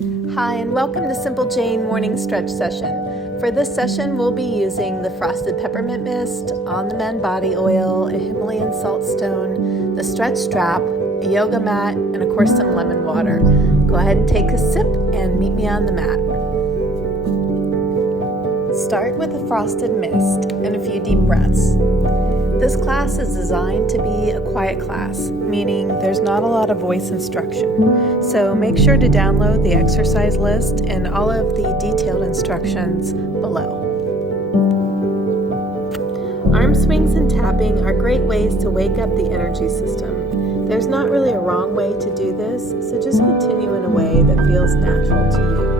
Hi, and welcome to Simple Jane Morning Stretch Session. For this session, we'll be using the Frosted Peppermint Mist, On the Mend Body Oil, a Himalayan Salt Stone, the Stretch Strap, a yoga mat, and of course some lemon water. Go ahead and take a sip and meet me on the mat. Start with a frosted mist and a few deep breaths. This class is designed to be a quiet class, meaning there's not a lot of voice instruction. So make sure to download the exercise list and all of the detailed instructions below. Arm swings and tapping are great ways to wake up the energy system. There's not really a wrong way to do this, so just continue in a way that feels natural to you.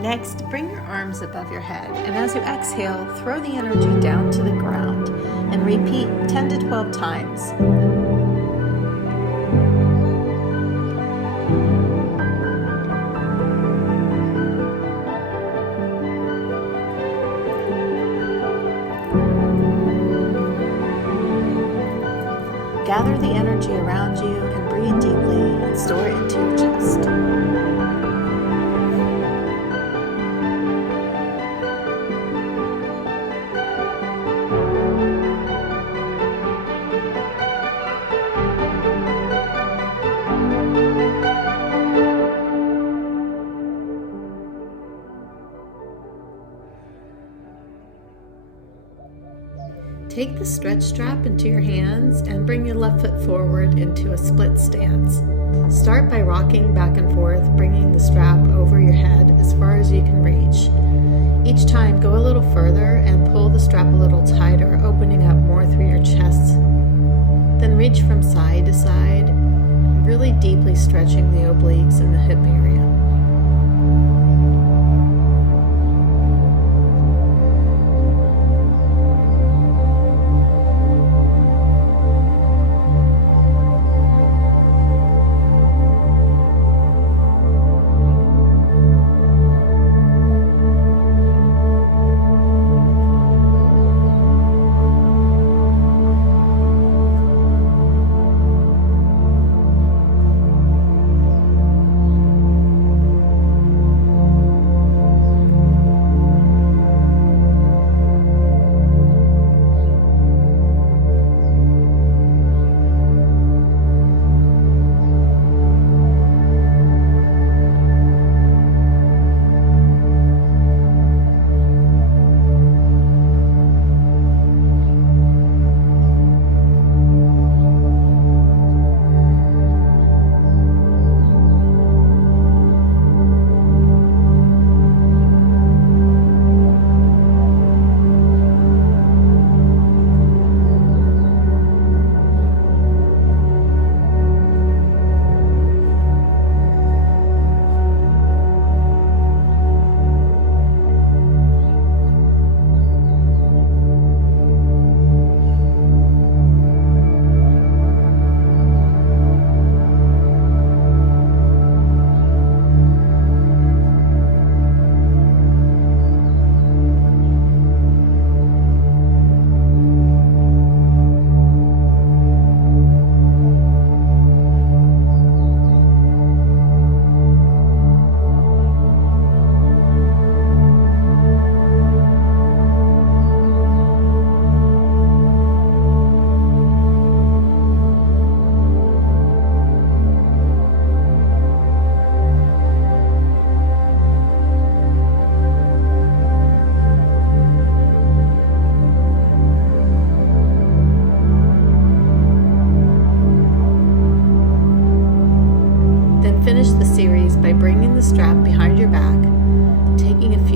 Next, bring your arms above your head, and as you exhale, throw the energy down to the ground and repeat 10 to 12 times. Gather the energy around you and breathe deeply and store it into your chest. Take the stretch strap into your hands and bring your left foot forward into a split stance. Start by rocking back and forth, bringing the strap over your head as far as you can reach. Each time, go a little further and pull the strap a little tighter, opening up more through your chest. Then reach from side to side, really deeply stretching the obliques and the hip area.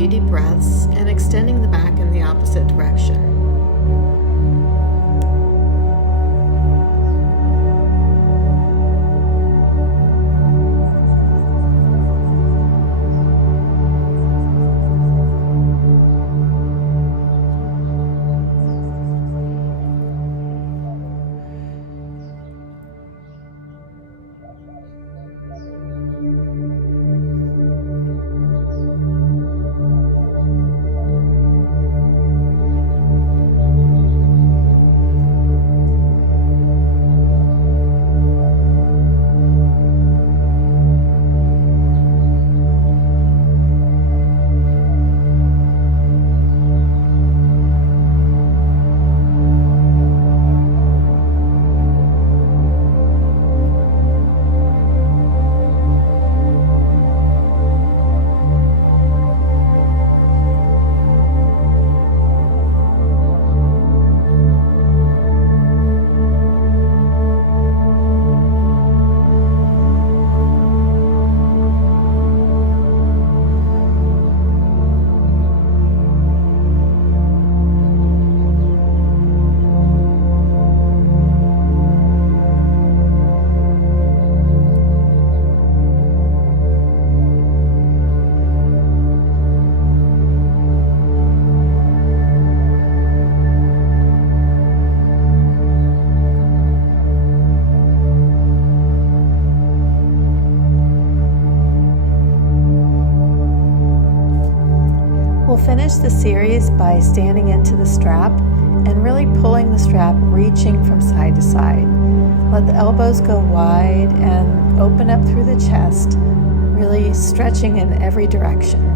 few deep breaths and extending the back in the opposite direction. Finish the series by standing into the strap and really pulling the strap, reaching from side to side. Let the elbows go wide and open up through the chest, really stretching in every direction.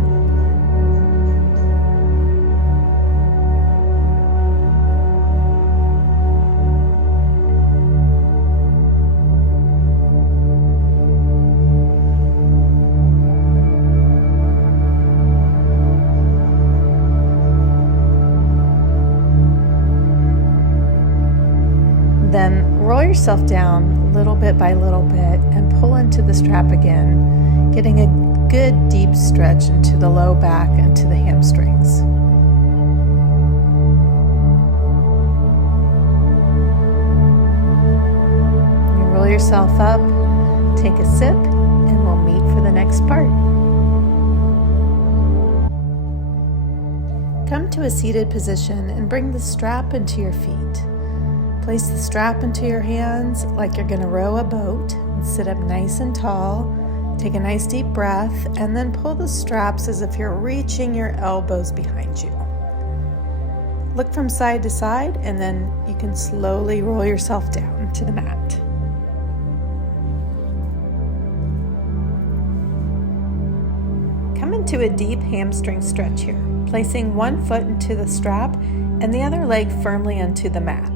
Then roll yourself down little bit by little bit and pull into the strap again, getting a good deep stretch into the low back and to the hamstrings. You roll yourself up, take a sip, and we'll meet for the next part. Come to a seated position and bring the strap into your feet. Place the strap into your hands like you're going to row a boat and sit up nice and tall. Take a nice deep breath and then pull the straps as if you're reaching your elbows behind you. Look from side to side and then you can slowly roll yourself down to the mat. Come into a deep hamstring stretch here, placing one foot into the strap and the other leg firmly onto the mat.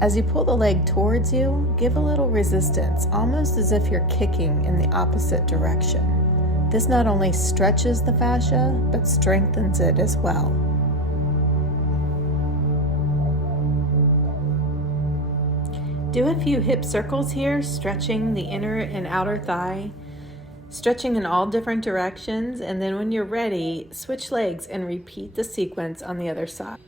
As you pull the leg towards you, give a little resistance, almost as if you're kicking in the opposite direction. This not only stretches the fascia, but strengthens it as well. Do a few hip circles here, stretching the inner and outer thigh, stretching in all different directions, and then when you're ready, switch legs and repeat the sequence on the other side.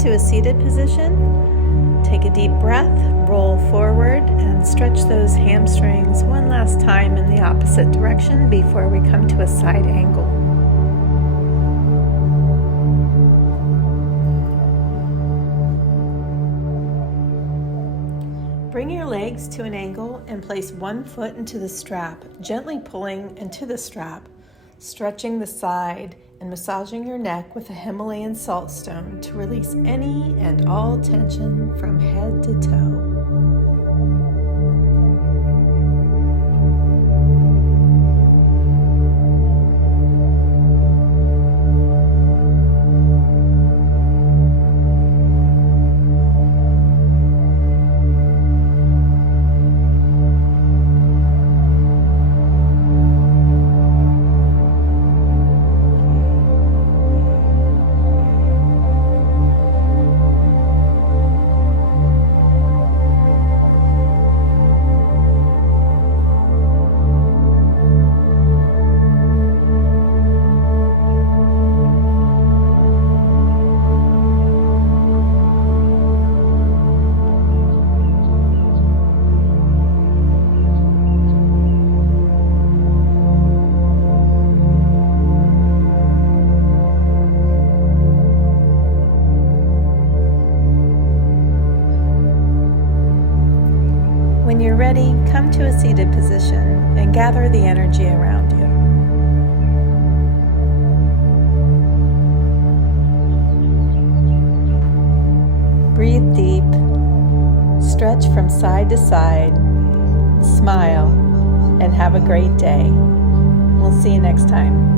to a seated position, take a deep breath, roll forward, and stretch those hamstrings one last time in the opposite direction before we come to a side angle. Bring your legs to an angle and place one foot into the strap, gently pulling into the strap, stretching the side and massaging your neck with a Himalayan salt stone to release any and all tension from head to toe. When you're ready, come to a seated position and gather the energy around you. Breathe deep, stretch from side to side, smile, and have a great day. We'll see you next time.